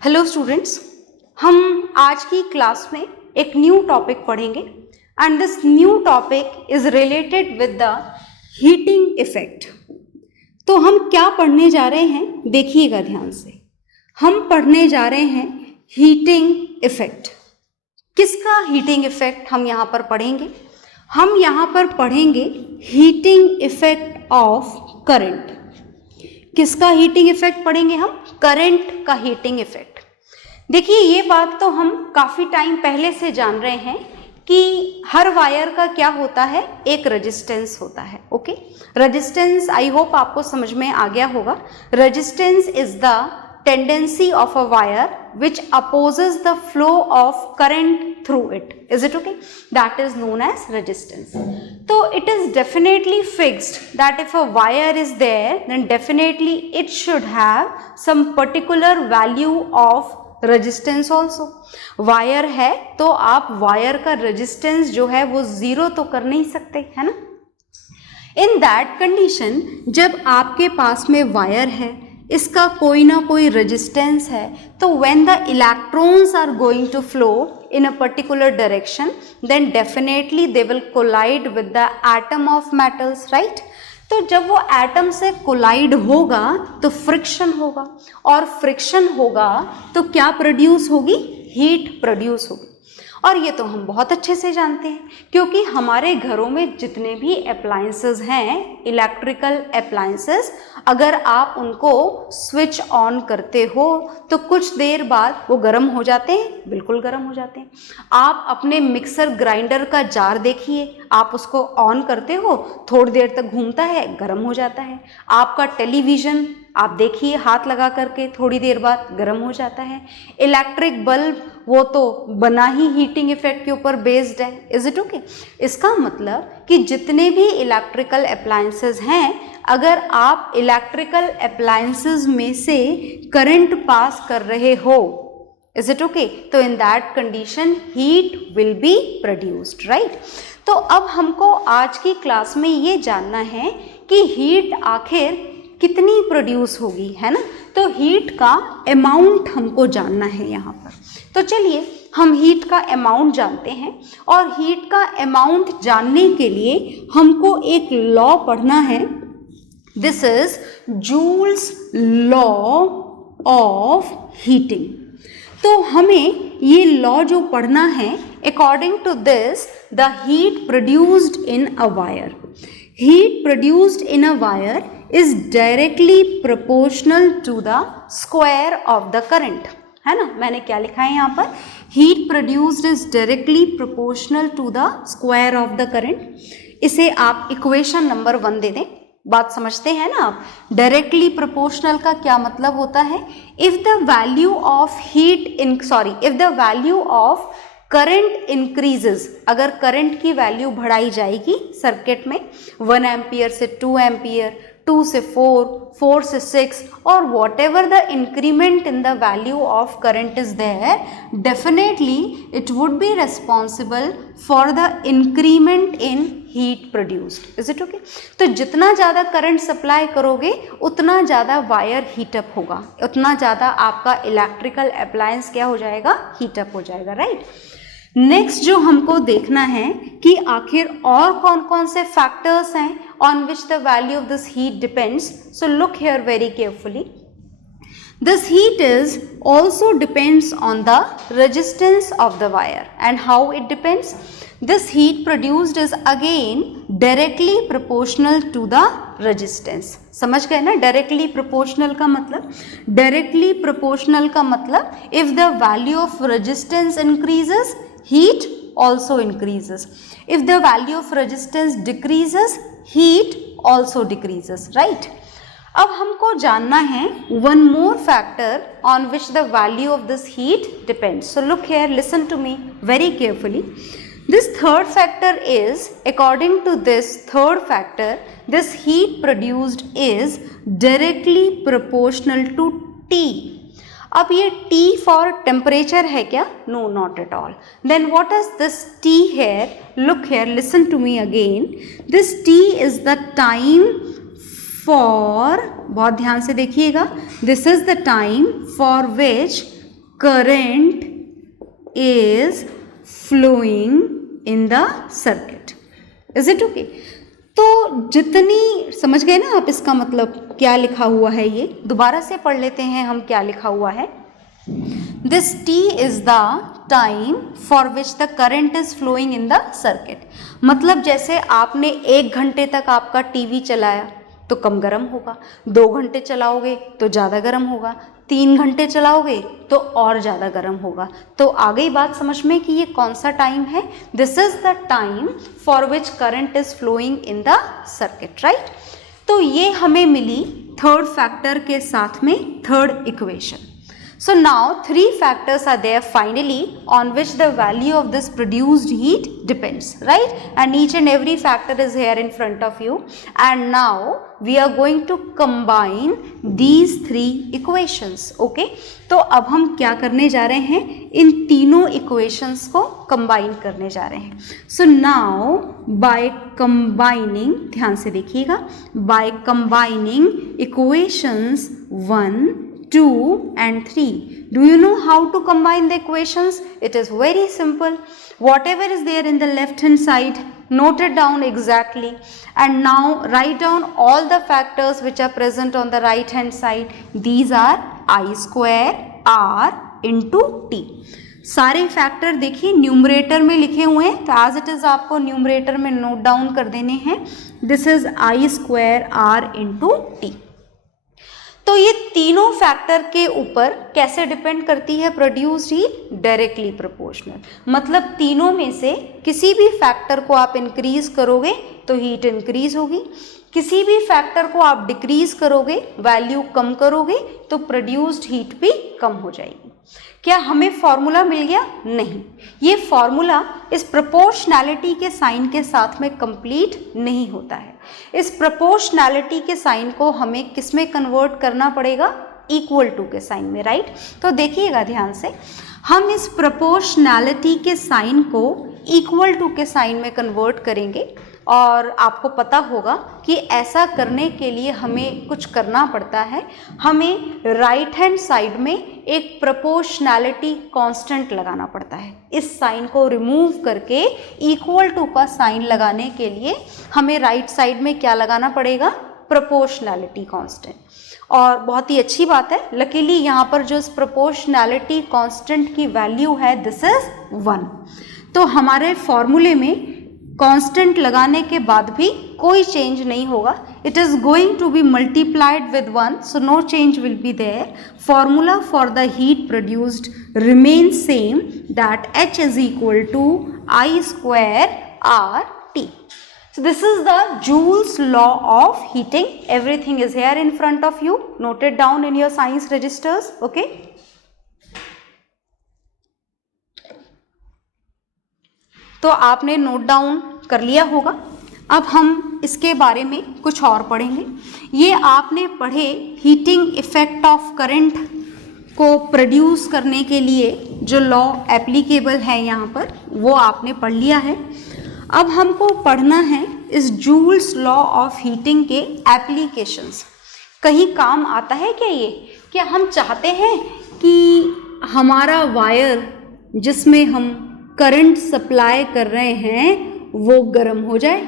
Hello students, हम आज की क्लास में एक न्यू टॉपिक पढ़ेंगे and this new topic is related with the heating effect. तो हम क्या पढ़ने जा रहे हैं, देखिएगा ध्यान से। हम पढ़ने जा रहे हैं हीटिंग इफेक्ट। किसका हीटिंग इफेक्ट हम यहाँ पर पढ़ेंगे? हम यहाँ पर पढ़ेंगे हीटिंग इफेक्ट ऑफ करंट। किसका हीटिंग इफेक्ट पढ़ेंगे हम? करंट का हीटिंग इफेक्ट। देखिए, ये बात तो हम काफ़ी टाइम पहले से जान रहे हैं कि हर वायर का क्या होता है, एक रेजिस्टेंस होता है। ओके, रेजिस्टेंस आई होप आपको समझ में आ गया होगा। Resistance is the tendency of a wire which opposes the flow of current through it. Is it okay? That is known as resistance. So it is definitely fixed that if a wire is there, then definitely it should have some particular value of resistance also. Wire है तो आप wire का resistance जो है वो zero तो कर नहीं सकते, है ना। इन दैट कंडीशन, जब आपके पास में वायर है, इसका कोई ना कोई रेजिस्टेंस है, तो when the electrons are going to flow in a particular direction, then definitely they will collide with the atom of metals, right? तो जब वो एटम से कोलाइड होगा तो फ्रिक्शन होगा, और फ्रिक्शन होगा तो क्या प्रोड्यूस होगी? हीट प्रोड्यूस होगी। और ये तो हम बहुत अच्छे से जानते हैं, क्योंकि हमारे घरों में जितने भी अप्लायंसेस हैं, इलेक्ट्रिकल अप्लायंसेस, अगर आप उनको स्विच ऑन करते हो तो कुछ देर बाद वो गर्म हो जाते हैं, बिल्कुल गर्म हो जाते हैं। आप अपने मिक्सर ग्राइंडर का जार देखिए, आप उसको ऑन करते हो, थोड़ी देर तक घूमता है, गर्म हो जाता है। आपका टेलीविज़न आप देखिए, हाथ लगा करके थोड़ी देर बाद गर्म हो जाता है। इलेक्ट्रिक बल्ब, वो तो बना ही हीटिंग इफेक्ट के ऊपर बेस्ड है। Is it okay? इसका मतलब कि जितने भी इलेक्ट्रिकल अप्लायंसेस हैं, अगर आप इलेक्ट्रिकल अप्लायंसेस में से करंट पास कर रहे हो, इज इट ओके, तो in that condition heat will be produced, right. तो अब हमको आज की क्लास में ये जानना है कि हीट आखिर कितनी प्रोड्यूस होगी, है ना। तो हीट का अमाउंट हमको जानना है यहाँ पर। तो चलिए हम हीट का अमाउंट जानते हैं, और हीट का अमाउंट जानने के लिए हमको एक लॉ पढ़ना है। This is Joule's law of heating. तो हमें ये लॉ जो पढ़ना है, according to this the heat produced in a wire, heat produced in a wire is directly proportional to the square of the current, है ना। मैंने क्या लिखा है यहाँ पर? heat produced is directly proportional to the square of the current। इसे आप इक्वेशन नंबर 1 दे दें। बात समझते हैं ना आप? डायरेक्टली प्रोपोर्शनल का क्या मतलब होता है? If the value of if the value of current increases, अगर करंट की वैल्यू बढ़ाई जाएगी सर्किट में 1 एम्पियर से 2 एम्पियर, 2 से 4, 4 से 6, और whatever the increment in the value of current is there, definitely it would be responsible for the increment in heat produced. Is it okay? तो जितना ज़्यादा करंट सप्लाई करोगे उतना ज़्यादा वायर हीटअप होगा, उतना ज़्यादा आपका इलेक्ट्रिकल अप्लायंस क्या हो जाएगा? हीटअप हो जाएगा, राइट। नेक्स्ट जो हमको देखना है कि आखिर और कौन कौन से फैक्टर्स हैं on which the value of this heat depends. So look here very carefully. This heat is also depends on the resistance of the wire, and how it depends? This heat produced is again directly proportional to the resistance। समझ गए ना? directly proportional का मतलब, directly proportional का मतलब if the value of resistance increases, heat also increases. If the value of resistance decreases, heat also decreases, right? अब हमको जानना है one more factor on which the value of this heat depends. So look here, listen to me very carefully. This third factor is, according to this third factor, this heat produced is directly proportional to T. अब ये T for temperature है क्या? No, not at all. Then what is this T here? Look here, listen to me again. This T is the time for, बहुत ध्यान से देखिएगा, this is the time for which current is flowing in the circuit. Is it okay? तो जितनी समझ गए ना आप इसका मतलब क्या लिखा हुआ है, ये दोबारा से पढ़ लेते हैं हम क्या लिखा हुआ है. This T is the time for which the current is flowing in the circuit. मतलब जैसे आपने 1 घंटे तक आपका टीवी चलाया तो कम गर्म होगा, 2 घंटे चलाओगे तो ज़्यादा गर्म होगा, 3 घंटे चलाओगे तो और ज़्यादा गर्म होगा. तो आ गई बात समझ में कि ये कौन सा टाइम है. This is the time for which current is flowing in the circuit, right. तो ये हमें मिली थर्ड फैक्टर के साथ में third equation. So now 3 factors are there finally on which the value of this produced heat depends, right? And each and every factor is here in front of you. And now we are going to combine these 3 equations, okay? तो अब हम क्या करने जा रहे हैं, इन तीनों equations को combine करने जा रहे हैं. So now by combining, ध्यान से देखिएगा, by combining equations 1, 2 and 3. Do you know how to combine the equations? It is very simple. Whatever is there in the left hand side, note it down exactly, and now write down all the factors which are present on the right hand side. These are I square R into T. सारे factor देखिए numerator में लिखे हुए हैं, तो as it is आपको numerator में note down कर देने हैं. This is I square R into T. तो ये तीनों फैक्टर के ऊपर कैसे डिपेंड करती है प्रोड्यूस्ड हीट, डायरेक्टली प्रोपोर्शनल. मतलब तीनों में से किसी भी फैक्टर को आप इंक्रीज करोगे तो हीट इंक्रीज होगी, किसी भी फैक्टर को आप डिक्रीज करोगे, वैल्यू कम करोगे तो प्रोड्यूस्ड हीट भी कम हो जाएगी. क्या हमें फॉर्मूला मिल गया? नहीं. ये फॉर्मूला इस प्रोपोर्शनैलिटी के साइन के साथ में कंप्लीट नहीं होता है. इस प्रोपोर्शनैलिटी के साइन को हमें किस में कन्वर्ट करना पड़ेगा? इक्वल टू के साइन में, राइट. तो देखिएगा ध्यान से, हम इस प्रोपोर्शनैलिटी के साइन को इक्वल टू के साइन में कन्वर्ट करेंगे. और आपको पता होगा कि ऐसा करने के लिए हमें कुछ करना पड़ता है. हमें राइट हैंड साइड में एक प्रोपोर्शनैलिटी कांस्टेंट लगाना पड़ता है. इस साइन को रिमूव करके इक्वल टू का साइन लगाने के लिए हमें राइट साइड में क्या लगाना पड़ेगा? Proportionality constant. और बहुत ही अच्छी बात है, लकीली यहाँ पर जो इस प्रोपोर्शनैलिटी कांस्टेंट की वैल्यू है दिस इज 1. तो हमारे फॉर्मूले में कांस्टेंट लगाने के बाद भी कोई चेंज नहीं होगा. It is going to be multiplied with 1, so no change will be there. Formula for the heat produced remain same, that H is equal to I square R T. So this is the Joule's law of heating. Everything is here in front of you. Note it down in your science registers, okay? तो आपने note down कर लिया होगा. अब हम इसके बारे में कुछ और पढ़ेंगे. ये आपने पढ़े हीटिंग इफेक्ट ऑफ करंट को प्रोड्यूस करने के लिए जो लॉ एप्लीकेबल है यहाँ पर, वो आपने पढ़ लिया है. अब हमको पढ़ना है इस जूल्स लॉ ऑफ हीटिंग के एप्लीकेशंस. कहीं काम आता है क्या ये? क्या हम चाहते हैं कि हमारा वायर जिसमें हम करंट सप्लाई कर रहे हैं वो गर्म हो जाए?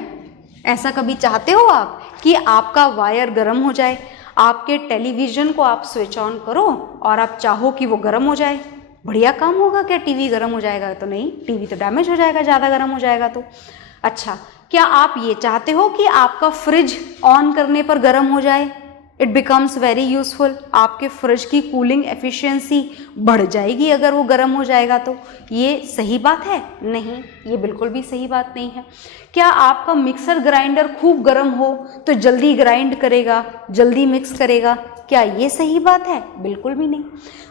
ऐसा कभी चाहते हो आप कि आपका वायर गर्म हो जाए? आपके टेलीविज़न को आप स्विच ऑन करो और आप चाहो कि वो गर्म हो जाए, बढ़िया काम होगा क्या? टीवी गर्म हो जाएगा? तो नहीं, टीवी तो डैमेज हो जाएगा ज़्यादा गर्म हो जाएगा तो. अच्छा, क्या आप ये चाहते हो कि आपका फ्रिज ऑन करने पर गर्म हो जाए? It becomes very useful. आपके फ्रिज की कूलिंग एफिशिएंसी बढ़ जाएगी अगर वो गर्म हो जाएगा तो. ये सही बात है? नहीं, ये बिल्कुल भी सही बात नहीं है. क्या आपका मिक्सर ग्राइंडर खूब गर्म हो तो जल्दी ग्राइंड करेगा, जल्दी मिक्स करेगा? क्या ये सही बात है? बिल्कुल भी नहीं.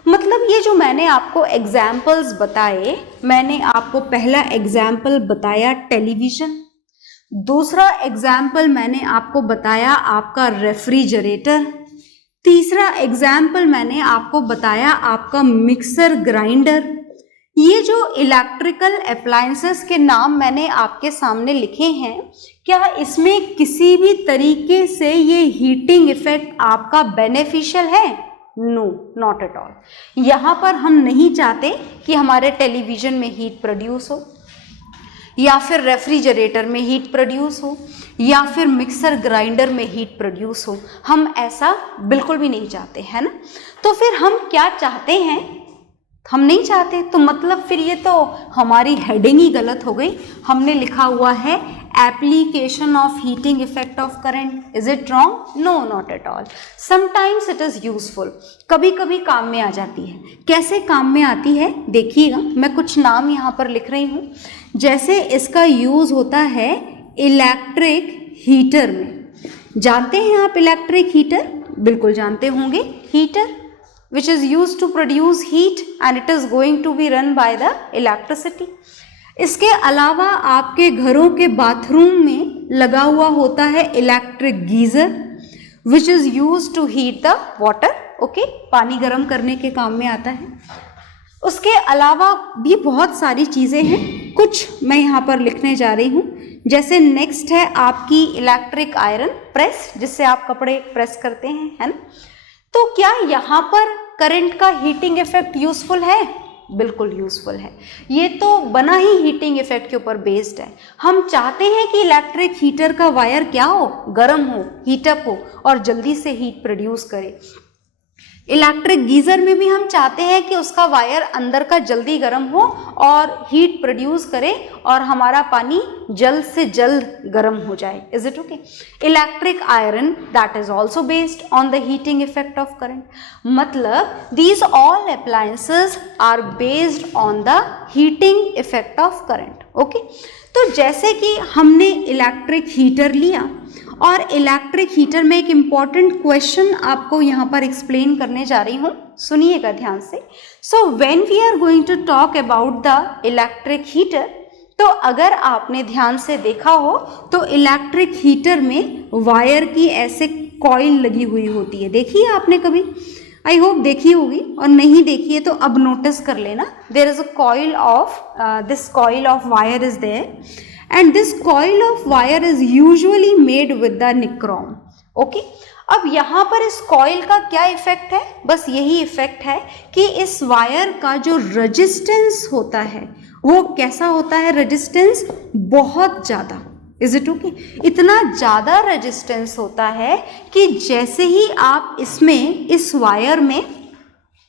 मतलब ये जो मैंने आपको एग्जाम्पल्स बताए, मैंने आपको पहला एग्जाम्पल बताया टेलीविज़न, दूसरा एग्जाम्पल मैंने आपको बताया आपका रेफ्रिजरेटर, तीसरा एग्जाम्पल मैंने आपको बताया आपका मिक्सर ग्राइंडर. ये जो इलेक्ट्रिकल अप्लायंसेस के नाम मैंने आपके सामने लिखे हैं, क्या इसमें किसी भी तरीके से ये हीटिंग इफेक्ट आपका बेनिफिशियल है? No, not at all. यहाँ पर हम नहीं चाहते कि हमारे टेलीविजन में हीट प्रोड्यूस हो, या फिर रेफ्रिजरेटर में हीट प्रोड्यूस हो, या फिर मिक्सर ग्राइंडर में हीट प्रोड्यूस हो। हम ऐसा बिल्कुल भी नहीं चाहते, है ना। तो फिर हम क्या चाहते हैं, हम नहीं चाहते, तो मतलब फिर ये तो हमारी हेडिंग ही गलत हो गई। हमने लिखा हुआ है application of heating effect of current. Is it wrong? No, not at all. Sometimes it is useful, कभी कभी काम में आ जाती है। कैसे काम में आती है देखिएगा, मैं कुछ नाम यहाँ पर लिख रही हूँ। जैसे इसका यूज होता है इलेक्ट्रिक हीटर में। जानते हैं आप इलेक्ट्रिक हीटर? बिल्कुल जानते होंगे। Heater which is used to produce heat and it is going to be run by the electricity. इसके अलावा आपके घरों के बाथरूम में लगा हुआ होता है electric geyser which is used to heat the water. Okay, पानी गर्म करने के काम में आता है। उसके अलावा भी बहुत सारी चीज़ें हैं, कुछ मैं यहाँ पर लिखने जा रही हूँ। जैसे नेक्स्ट है आपकी इलेक्ट्रिक आयरन प्रेस, जिससे आप कपड़े प्रेस करते हैं, है ना। तो क्या यहाँ पर करंट का हीटिंग इफेक्ट यूजफुल है? बिल्कुल यूजफुल है। ये तो बना ही हीटिंग इफेक्ट के ऊपर बेस्ड है। हम चाहते हैं कि इलेक्ट्रिक हीटर का वायर क्या हो, गर्म हो, हीटअप हो और जल्दी से हीट प्रोड्यूस करे। इलेक्ट्रिक गीजर में भी हम चाहते हैं कि उसका वायर अंदर का जल्दी गर्म हो और हीट प्रोड्यूस करे और हमारा पानी जल्द से जल्द गर्म हो जाए। Is it okay? Electric iron that is also based on the heating effect of current. मतलब these all appliances are based on the heating effect of current. Okay, तो जैसे कि हमने इलेक्ट्रिक हीटर लिया और इलेक्ट्रिक हीटर में एक important question आपको यहाँ पर एक्सप्लेन करने जा रही हूँ, सुनिएगा ध्यान से। So when we are going to talk about the electric heater, तो अगर आपने ध्यान से देखा हो तो इलेक्ट्रिक हीटर में वायर की ऐसे कॉइल लगी हुई होती है। देखी है आपने कभी? आई होप देखी होगी, और नहीं देखी है तो अब नोटिस कर लेना। There is a coil of this coil of wire is there and this coil of wire is usually made with the nichrome. Okay? अब यहाँ पर इस कॉइल का क्या इफेक्ट है? बस यही इफेक्ट है कि इस वायर का जो रेजिस्टेंस होता है वो कैसा होता है? रेजिस्टेंस बहुत ज़्यादा। Is it okay? इतना ज़्यादा रेजिस्टेंस होता है कि जैसे ही आप इसमें इस वायर में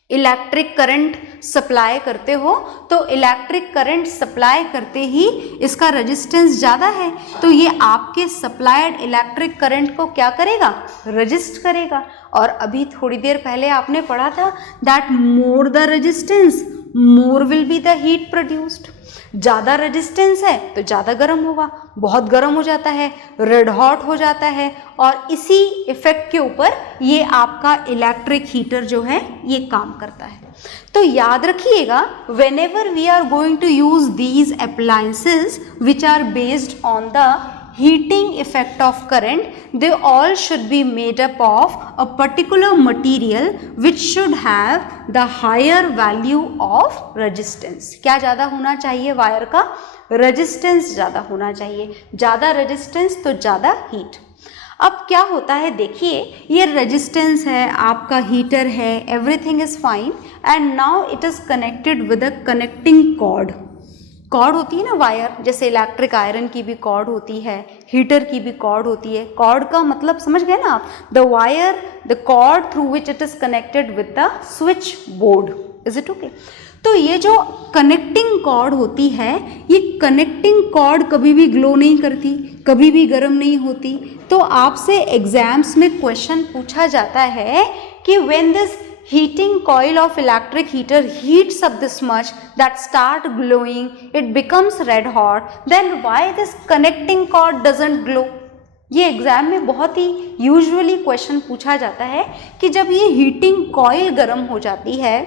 इलेक्ट्रिक करंट सप्लाई करते हो, तो इलेक्ट्रिक करंट सप्लाई करते ही इसका रेजिस्टेंस ज़्यादा है, तो ये आपके सप्लाइड इलेक्ट्रिक करंट को क्या करेगा? रेजिस्ट करेगा। और अभी थोड़ी देर पहले आपने पढ़ा था that more the resistance more will be the heat produced. ज़्यादा रेजिस्टेंस है तो ज़्यादा गर्म होगा, बहुत गर्म हो जाता है, रेड हॉट हो जाता है, और इसी इफेक्ट के ऊपर ये आपका इलेक्ट्रिक हीटर जो है ये काम करता है। तो याद रखिएगा, whenever we are going to use these appliances which are based on the heating effect of current, they all should be made up of a particular material which should have the higher value of resistance. क्या ज़्यादा होना चाहिए wire का? Resistance ज़्यादा होना चाहिए। ज़्यादा resistance तो ज़्यादा हीट। अब क्या होता है देखिए, ये रेजिस्टेंस है, आपका हीटर है, everything is fine, and now it is connected with a connecting cord. Cord होती है ना वायर, जैसे इलेक्ट्रिक आयरन की भी कॉर्ड होती है, हीटर की भी कॉर्ड होती है। कॉर्ड का मतलब समझ गए ना आप? The wire, the cord through which it is connected with the switch board. Is it okay? तो ये जो कनेक्टिंग कॉर्ड होती है, ये कनेक्टिंग कॉर्ड कभी भी ग्लो नहीं करती, कभी भी गर्म नहीं होती। तो आपसे एग्जाम्स में क्वेश्चन पूछा जाता है कि when this heating coil of electric heater heats up this much that start glowing, it becomes red hot, then why this connecting cord doesn't glow? ये एग्जाम में बहुत ही यूजुअली क्वेश्चन पूछा जाता है कि जब ये हीटिंग कॉइल गर्म हो जाती है,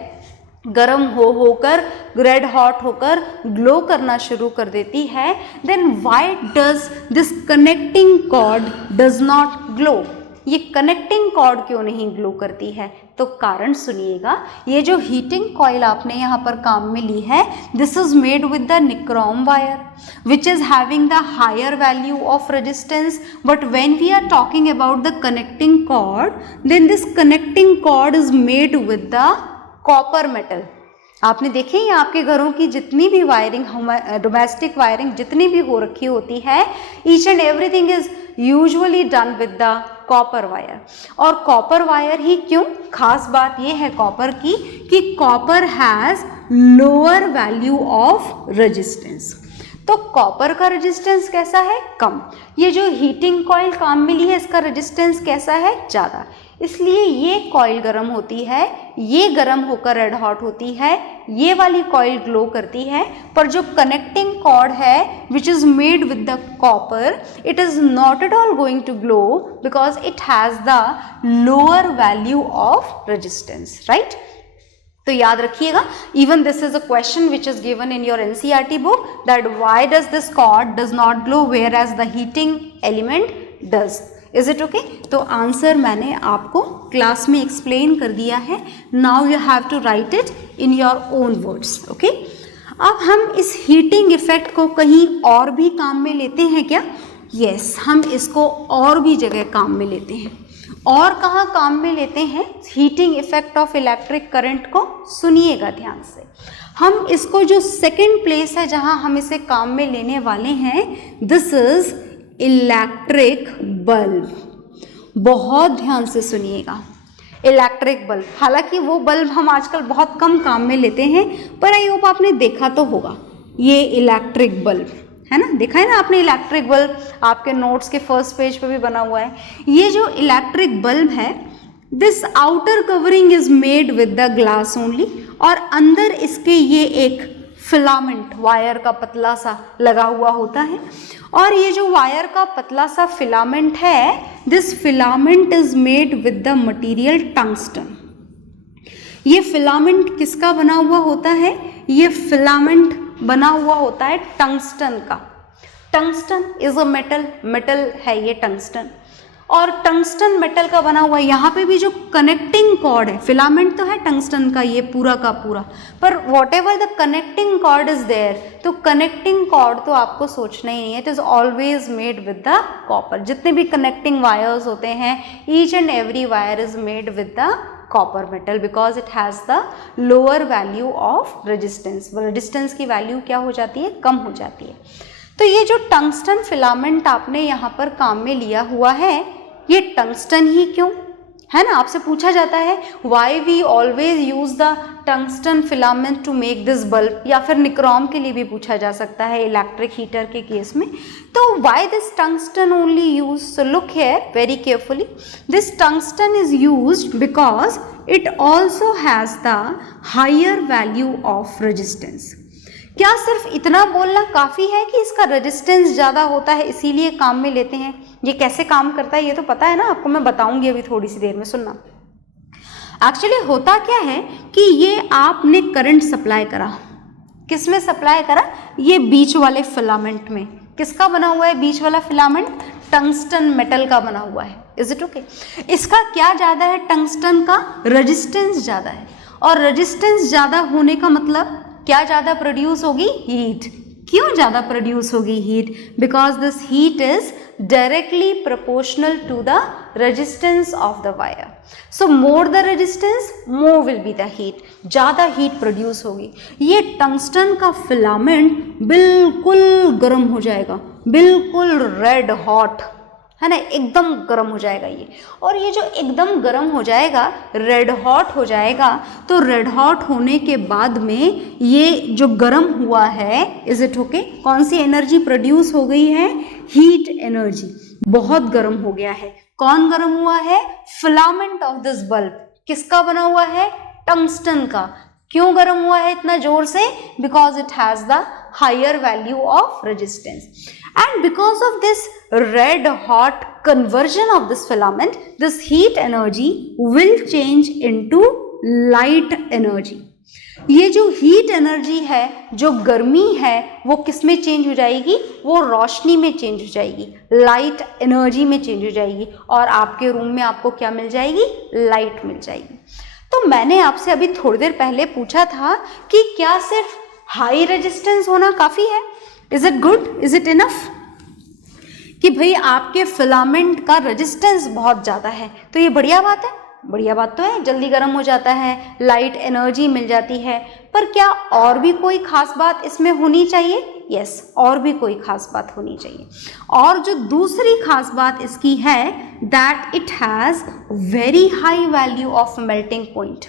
गर्म होकर रेड हॉट होकर ग्लो करना शुरू कर देती है, then why does this connecting cord does not glow? ये कनेक्टिंग कॉर्ड क्यों नहीं ग्लो करती है? तो कारण सुनिएगा, ये जो हीटिंग कॉइल आपने यहाँ पर काम में ली है, this is made with the nichrome wire which is having the higher value of resistance, but when we are talking about the connecting cord, then this connecting cord is made with the copper metal. आपने देखे ये आपके घरों की जितनी भी wiring, domestic wiring जितनी भी हो रखी होती है, each and everything is usually done with the copper wire. और कॉपर वायर ही क्यों? खास बात ये है कॉपर की कि copper has lower value of resistance. तो कॉपर का रेजिस्टेंस कैसा है? कम। ये जो हीटिंग कॉइल काम में ली है, इसका रेजिस्टेंस कैसा है? ज़्यादा। इसलिए ये कॉइल गर्म होती है, ये गर्म होकर रेड हॉट होती है, ये वाली कॉइल ग्लो करती है, पर जो कनेक्टिंग कॉर्ड है which is made with the copper, it is not at all going to glow because it has the lower value of resistance, right? तो याद रखिएगा, even this is a question which is given in your NCERT book that why does this cord does not glow whereas the heating element does. Is it okay? तो answer मैंने आपको class में explain कर दिया है। Now you have to write it in your own words, okay? अब हम इस हीटिंग इफेक्ट को कहीं और भी काम में लेते हैं क्या? यस, हम इसको और भी जगह काम में लेते हैं। और कहाँ काम में लेते हैं heating effect of electric current को? सुनिएगा ध्यान से। हम इसको जो सेकेंड प्लेस है जहाँ हम इसे काम में लेने वाले हैं, दिस इज इलेक्ट्रिक बल्ब। बहुत ध्यान से सुनिएगा, इलेक्ट्रिक बल्ब। हालांकि वो बल्ब हम आजकल बहुत कम काम में लेते हैं, पर आई होप आपने देखा तो होगा, ये इलेक्ट्रिक बल्ब है ना, देखा है ना आपने इलेक्ट्रिक बल्ब, आपके नोट्स के फर्स्ट पेज पे भी बना हुआ है। ये जो इलेक्ट्रिक बल्ब है, this outer covering is made with the glass only, और अंदर इसके ये एक फिलामेंट वायर का पतला सा लगा हुआ होता है। और ये जो वायर का पतला सा फिलामेंट है, this filament is made with the material tungsten. ये फिलामेंट किसका बना हुआ होता है? ये फिलामेंट बना हुआ होता है टंगस्टन का। Tungsten is a metal, metal है ये टंगस्टन, और टंगस्टन मेटल का बना हुआ है। यहाँ पे भी जो कनेक्टिंग कॉर्ड है, फिलामेंट तो है टंगस्टन का ये पूरा का पूरा, पर whatever the connecting cord is there, तो कनेक्टिंग कॉर्ड तो आपको सोचना ही नहीं है, it is always made with the copper. जितने भी कनेक्टिंग वायर्स होते हैं, each and every wire is made with the copper metal because it has the lower value of resistance. Resistance की वैल्यू क्या हो जाती है? कम हो जाती है। तो ये जो टंगस्टन फिलामेंट आपने यहाँ पर काम में लिया हुआ है, ये टंगस्टन ही क्यों है ना? आपसे पूछा जाता है why we always use the tungsten filament to make this bulb, या फिर निक्रोम के लिए भी पूछा जा सकता है इलेक्ट्रिक हीटर के केस में। तो why this tungsten only use? So look here very carefully, this tungsten is used because it also has the higher value of resistance. क्या सिर्फ इतना बोलना काफ़ी है कि इसका रेजिस्टेंस ज़्यादा होता है इसीलिए काम में लेते हैं? ये कैसे काम करता है ये तो पता है ना आपको, मैं बताऊंगी अभी थोड़ी सी देर में, सुनना। एक्चुअली होता क्या है कि ये आपने करंट सप्लाई करा, किस में सप्लाई करा? ये बीच वाले फिलामेंट में। किसका बना हुआ है बीच वाला फिलामेंट? टंगस्टन मेटल का बना हुआ है। Is it okay? इसका क्या ज़्यादा है? टंगस्टन का रेजिस्टेंस ज़्यादा है, और रेजिस्टेंस ज़्यादा होने का मतलब क्या ज़्यादा प्रोड्यूस होगी? हीट। क्यों ज़्यादा प्रोड्यूस होगी heat? Because this heat is directly proportional to the resistance of the wire. So more the resistance more will be the heat, ज़्यादा हीट प्रोड्यूस होगी। ये टंगस्टन का फिलामेंट बिल्कुल गर्म हो जाएगा, बिल्कुल रेड हॉट है ना, एकदम गर्म हो जाएगा ये। और ये जो एकदम गर्म हो जाएगा, रेड हॉट हो जाएगा, तो रेड हॉट होने के बाद में ये जो गर्म हुआ है, इज इट ओके, कौन सी एनर्जी प्रोड्यूस हो गई है? Heat energy. बहुत गर्म हो गया है। कौन गर्म हुआ है? Filament of this bulb. किसका बना हुआ है? टंगस्टन का। क्यों गर्म हुआ है इतना जोर से? Because it has the higher value of resistance, and because of this red hot conversion of this filament, this heat energy will change into light energy. ये जो हीट एनर्जी है, जो गर्मी है, वो किस में चेंज हो जाएगी? वो रोशनी में चेंज हो जाएगी, लाइट एनर्जी में चेंज हो जाएगी, और आपके रूम में आपको क्या मिल जाएगी? लाइट मिल जाएगी। तो मैंने आपसे अभी थोड़ी देर पहले पूछा था कि क्या सिर्फ हाई रेजिस्टेंस होना काफ़ी है? Is it good? Is it enough? कि भाई आपके फिलामेंट का रेजिस्टेंस बहुत ज़्यादा है, तो ये बढ़िया बात है? बढ़िया बात तो है, जल्दी गर्म हो जाता है, लाइट एनर्जी मिल जाती है, पर क्या और भी कोई खास बात इसमें होनी चाहिए? यस, और भी कोई खास बात होनी चाहिए। और जो दूसरी खास बात इसकी है, that it has very high value of melting point.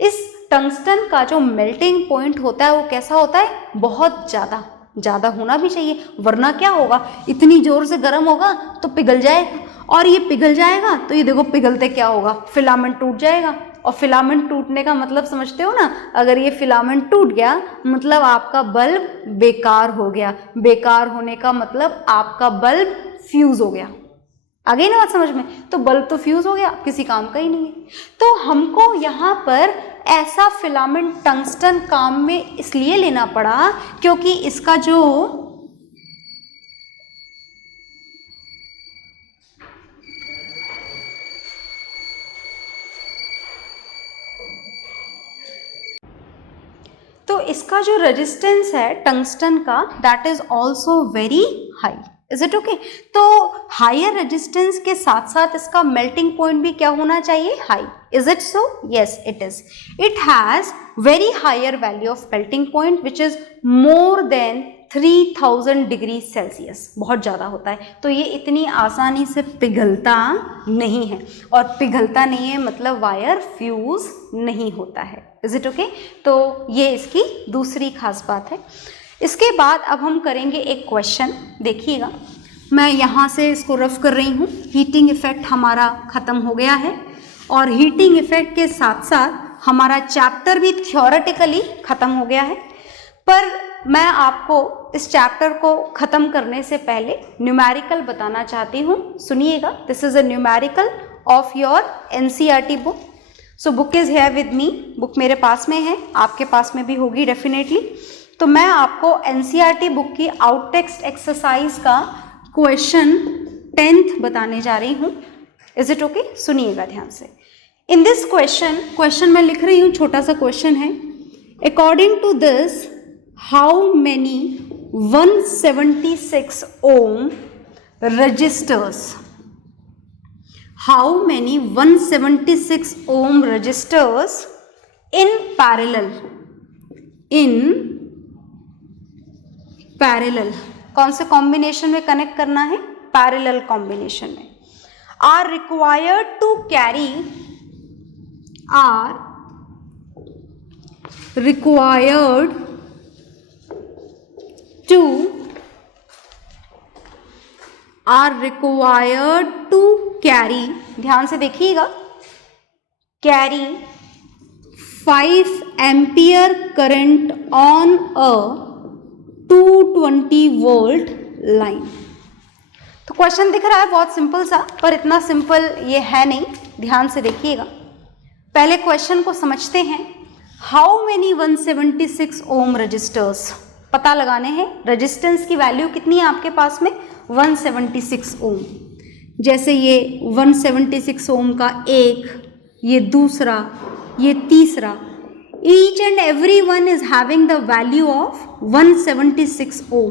इस टंगस्टन का जो मेल्टिंग पॉइंट होता है वो कैसा होता है? बहुत ज़्यादा होना भी चाहिए, वरना क्या होगा? इतनी जोर से गर्म होगा तो पिघल जाएगा, और ये पिघल जाएगा तो ये देखो पिघलते क्या होगा? फिलामेंट टूट जाएगा, और फिलामेंट टूटने का मतलब समझते हो ना? अगर ये फिलामेंट टूट गया मतलब आपका बल्ब बेकार हो गया। बेकार होने का मतलब आपका बल्ब फ्यूज हो गया। आ गई ना बात समझ में? तो बल्ब तो फ्यूज हो गया, किसी काम का ही नहीं है। तो हमको यहाँ पर ऐसा फिलामेंट टंगस्टन काम में इसलिए लेना पड़ा क्योंकि इसका जो रेजिस्टेंस है टंगस्टन का, that is also very high. Is it okay? तो हायर रेजिस्टेंस के साथ साथ इसका मेल्टिंग पॉइंट भी क्या होना चाहिए? High. Is it so? Yes it is. It has very higher value of melting point which is more than 3000 degree Celsius. बहुत ज़्यादा होता है, तो ये इतनी आसानी से पिघलता नहीं है, और पिघलता नहीं है मतलब वायर फ्यूज नहीं होता है। Is it okay? तो ये इसकी दूसरी खास बात है। इसके बाद अब हम करेंगे एक क्वेश्चन, देखिएगा मैं यहाँ से इसको रफ कर रही हूँ। हीटिंग इफेक्ट हमारा ख़त्म हो गया है, और हीटिंग इफेक्ट के साथ साथ हमारा चैप्टर भी थ्योरेटिकली ख़त्म हो गया है। पर मैं आपको इस चैप्टर को ख़त्म करने से पहले न्यूमेरिकल बताना चाहती हूँ। सुनिएगा, this is a numerical of your NCERT book. So book is here with me, book मेरे पास में है, आपके पास में भी होगी डेफिनेटली। तो मैं आपको एनसीईआरटी बुक की आउट टेक्स्ट एक्सरसाइज का क्वेश्चन 10th बताने जा रही हूँ। Is it okay? सुनिएगा ध्यान से। इन दिस क्वेश्चन मैं लिख रही हूँ, छोटा सा क्वेश्चन है। According to this, how many 176 ohm resistors, how many 176 ohm resistors in parallel कौन से कॉम्बिनेशन में कनेक्ट करना है? पैरेलल कॉम्बिनेशन में। आर रिक्वायर्ड टू कैरी, ध्यान से देखिएगा, carry 5 ampere current on a 220 volt line. तो क्वेश्चन दिख रहा है बहुत सिंपल सा, पर इतना सिंपल ये है नहीं। ध्यान से देखिएगा, पहले क्वेश्चन को समझते हैं। हाउ मेनी 176 ओम रजिस्टर्स पता लगाने हैं। रेजिस्टेंस की वैल्यू कितनी है आपके पास में? 176 ओम। जैसे ये 176 ओम का एक, ये दूसरा, ये तीसरा, each and every one is having the value of 176 ओम।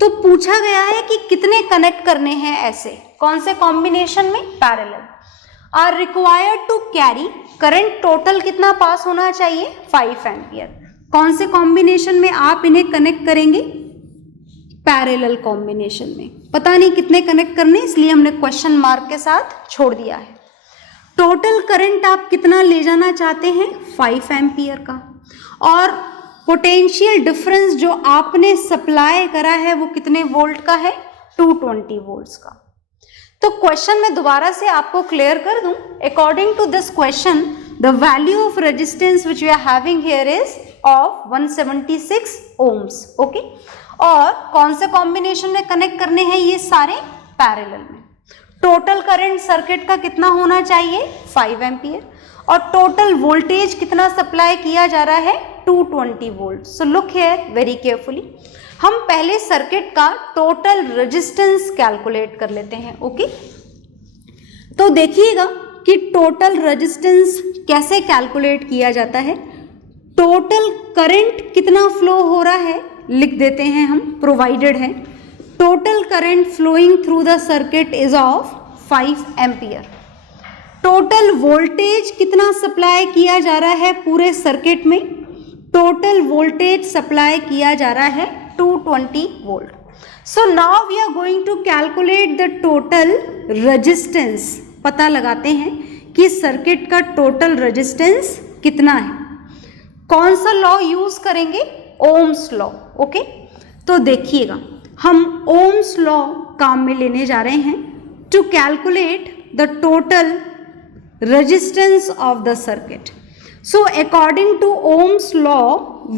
तो पूछा गया है कि कितने कनेक्ट करने हैं ऐसे, कौन से कॉम्बिनेशन में? Parallel. Are required to carry, current total कितना पास होना चाहिए? 5 एम्पियर। कौन से कॉम्बिनेशन में आप इन्हें कनेक्ट करेंगे? पैरेलल कॉम्बिनेशन में। पता नहीं कितने कनेक्ट करने, इसलिए हमने क्वेश्चन मार्क के साथ छोड़ दिया है। टोटल करंट आप कितना ले जाना चाहते हैं? 5 एम्पियर का। और पोटेंशियल डिफरेंस जो आपने सप्लाई करा है वो कितने वोल्ट का है? 220 वोल्ट्स का। तो क्वेश्चन में दोबारा से आपको क्लियर कर दूं। According to this question, the value of resistance which we are having here is of 176 ohms. Okay, और कौन से कॉम्बिनेशन में कनेक्ट करने हैं ये सारे? पैरेलल में। टोटल करंट सर्किट का कितना होना चाहिए? 5 एम्पियर। और टोटल वोल्टेज कितना सप्लाई किया जा रहा है 220 volt. So look here very carefully, हम पहले सर्किट का टोटल रेजिस्टेंस कैलकुलेट कर लेते हैं। ओके, तो देखिएगा कि टोटल रेजिस्टेंस कैसे कैलकुलेट किया जाता है। टोटल करंट कितना फ्लो हो रहा है लिख देते हैं हम, प्रोवाइडेड है total current flowing through the circuit is of 5 ampere. Total voltage कितना सप्लाई किया जा रहा है पूरे सर्किट में, टोटल वोल्टेज सप्लाई किया जा रहा है 220 volt. So now we are going to calculate the total resistance. पता लगाते हैं कि सर्किट का टोटल रेजिस्टेंस कितना है। कौन सा लॉ यूज करेंगे, ओम्स लॉ। ओके, तो देखिएगा हम ओम्स लॉ काम में लेने जा रहे हैं to calculate the total resistance of the circuit. So according to Ohm's law,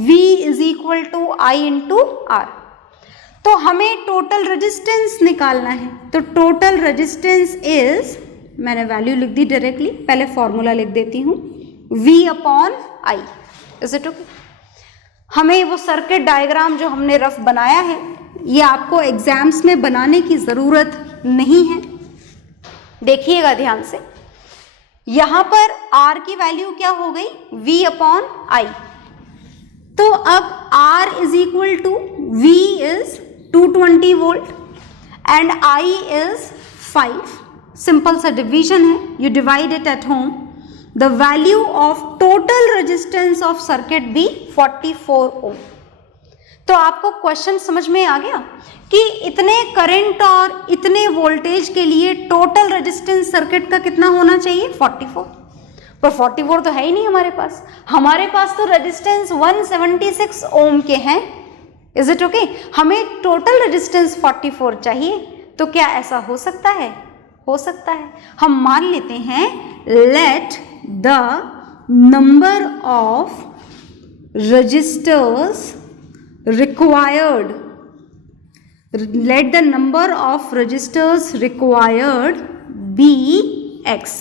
V is equal to I into R. तो हमें टोटल रेजिस्टेंस निकालना है, तो टोटल रेजिस्टेंस इज, मैंने वैल्यू लिख दी डायरेक्टली, पहले फॉर्मूला लिख देती हूँ, V upon I। Is it okay? हमें वो सर्किट डायग्राम जो हमने रफ बनाया है ये आपको एग्जाम्स में बनाने की ज़रूरत नहीं है। देखिएगा ध्यान से, यहां पर R की वैल्यू क्या हो गई, V अपॉन I। तो अब R is equal to V is 220 volt and I is 5। Simple सा डिवीजन है, you divide it at home. The value of total resistance of circuit be 44 ohm. तो आपको क्वेश्चन समझ में आ गया कि इतने करंट और इतने वोल्टेज के लिए टोटल रेजिस्टेंस सर्किट का कितना होना चाहिए 44। पर 44 तो है ही नहीं हमारे पास तो रेजिस्टेंस 176 ओम के हैं। Is it okay? हमें टोटल रेजिस्टेंस 44 चाहिए। तो क्या ऐसा हो सकता है? हो सकता है। हम मान लेते हैं let the number of registers required, let the number of registers required be x।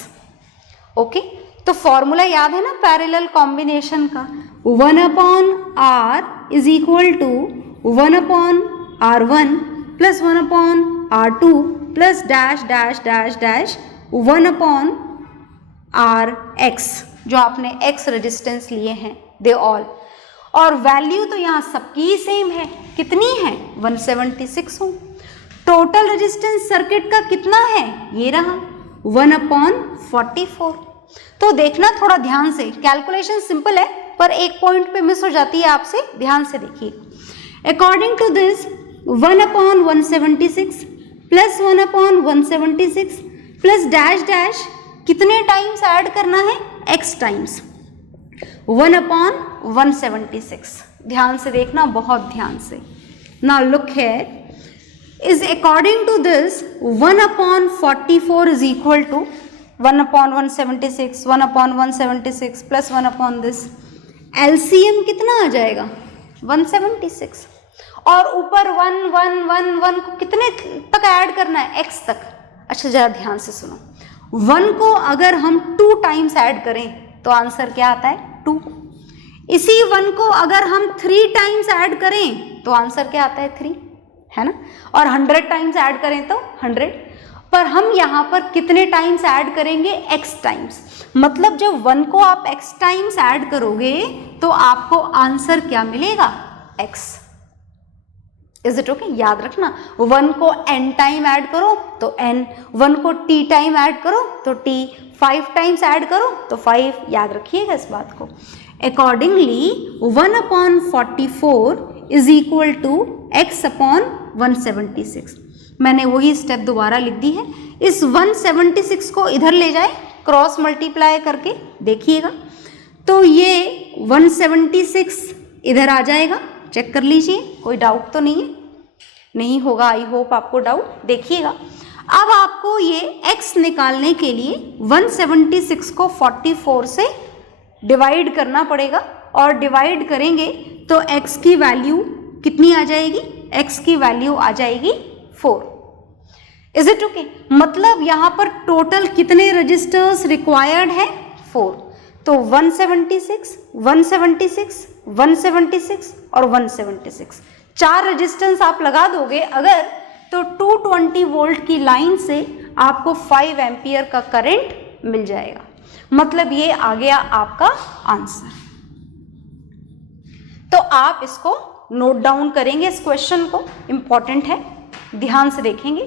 Okay, तो फॉर्मूला याद है ना पैरेलल कॉम्बिनेशन का, 1 upon r is equal to 1 upon r1 plus 1 upon r2 plus dash dash dash dash 1 upon rx, जो आपने x resistance लिए हैं they all. और वैल्यू तो यहाँ सबकी ही सेम है, कितनी है 176 ओम। टोटल रेजिस्टेंस सर्किट का कितना है, ये रहा 1 अपॉन 44। तो देखना थोड़ा ध्यान से, कैलकुलेशन सिंपल है पर एक पॉइंट पे मिस हो जाती है आपसे, ध्यान से देखिए। According to this 1 upon 176 plus 1 upon 176 plus dash dash कितने टाइम्स ऐड करना है, x टाइम्स 1 अपॉन 176। ध्यान से देखना, बहुत ध्यान से। Now look here, is according to this 1 upon 44 is equal to 1 upon 176, 1 upon 176 plus 1 upon this, LCM कितना आ जाएगा 176। और ऊपर 1 1 1 1 को कितने तक ऐड करना है, x तक। अच्छा जरा ध्यान से सुनो, 1 को अगर हम 2 टाइम्स ऐड करें तो आंसर क्या आता है 2। इसी 1 को अगर हम 3 टाइम्स ऐड करें तो आंसर क्या आता है 3, है ना। और 100 टाइम्स ऐड करें तो 100। पर हम यहाँ पर कितने टाइम्स ऐड करेंगे, x टाइम्स। मतलब जब 1 को आप x टाइम्स ऐड करोगे तो आपको आंसर क्या मिलेगा, x। Is it okay? याद रखना, 1 को n टाइम ऐड करो तो n, 1 को t टाइम ऐड करो तो t, 5 टाइम्स ऐड करो तो 5। याद रखिएगा इस बात को। Accordingly 1 upon 44 is equal to x upon 176। मैंने वही स्टेप दोबारा लिख दी है। इस 176 को इधर ले जाए क्रॉस मल्टीप्लाई करके, देखिएगा तो ये 176 इधर आ जाएगा। चेक कर लीजिए, कोई डाउट तो नहीं है, नहीं होगा, आई होप आपको डाउट। देखिएगा अब आपको ये x निकालने के लिए 176 को 44 से डिवाइड करना पड़ेगा, और डिवाइड करेंगे तो x की वैल्यू कितनी आ जाएगी, x की वैल्यू आ जाएगी 4। Is it okay? मतलब यहाँ पर टोटल कितने रजिस्टर्स रिक्वायर्ड है 4। तो 176, 176, 176 और 176 4 रेजिस्टेंस आप लगा दोगे अगर, तो 220 वोल्ट की लाइन से आपको 5 एम्पियर का करंट मिल जाएगा। मतलब ये आ गया आपका आंसर। तो आप इसको नोट डाउन करेंगे, इस क्वेश्चन को, इंपॉर्टेंट है, ध्यान से देखेंगे।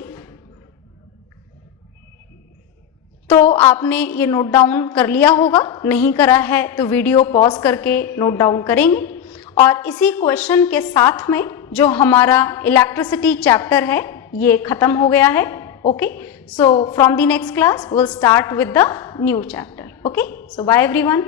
तो आपने ये नोट डाउन कर लिया होगा, नहीं करा है तो वीडियो पॉज करके नोट डाउन करेंगे। और इसी क्वेश्चन के साथ में जो हमारा इलेक्ट्रिसिटी चैप्टर है ये खत्म हो गया है। Okay, so from the next class will start with the new chapter. Okay, so bye everyone.